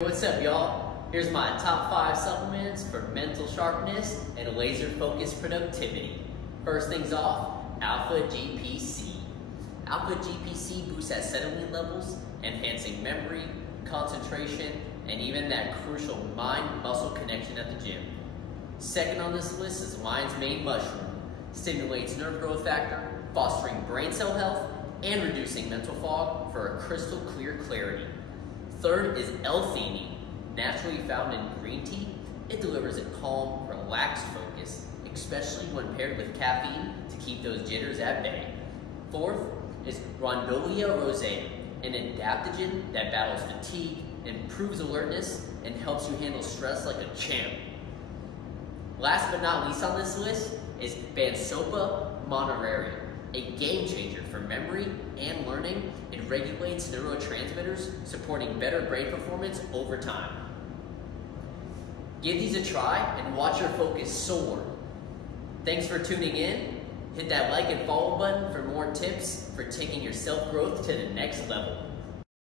What's up, y'all? Here's my top 5 supplements for mental sharpness and laser-focused productivity. First things off, Alpha GPC. Alpha GPC boosts acetylcholine levels, enhancing memory, concentration, and even that crucial mind-muscle connection at the gym. Second on this list is Lion's Mane Mushroom. Stimulates nerve growth factor, fostering brain cell health, and reducing mental fog for a crystal clear clarity. Third is L-theanine, naturally found in green tea. It delivers a calm, relaxed focus, especially when paired with caffeine to keep those jitters at bay. Fourth is Rondollia rosea, an adaptogen that battles fatigue, improves alertness, and helps you handle stress like a champ. Last but not least on this list is Basopa monararea, a game changer for memory and learning. It regulates neurotransmitters, supporting better brain performance over time. Give these a try and watch your focus soar. Thanks for tuning in. Hit that like and follow button for more tips for taking your self-growth to the next level.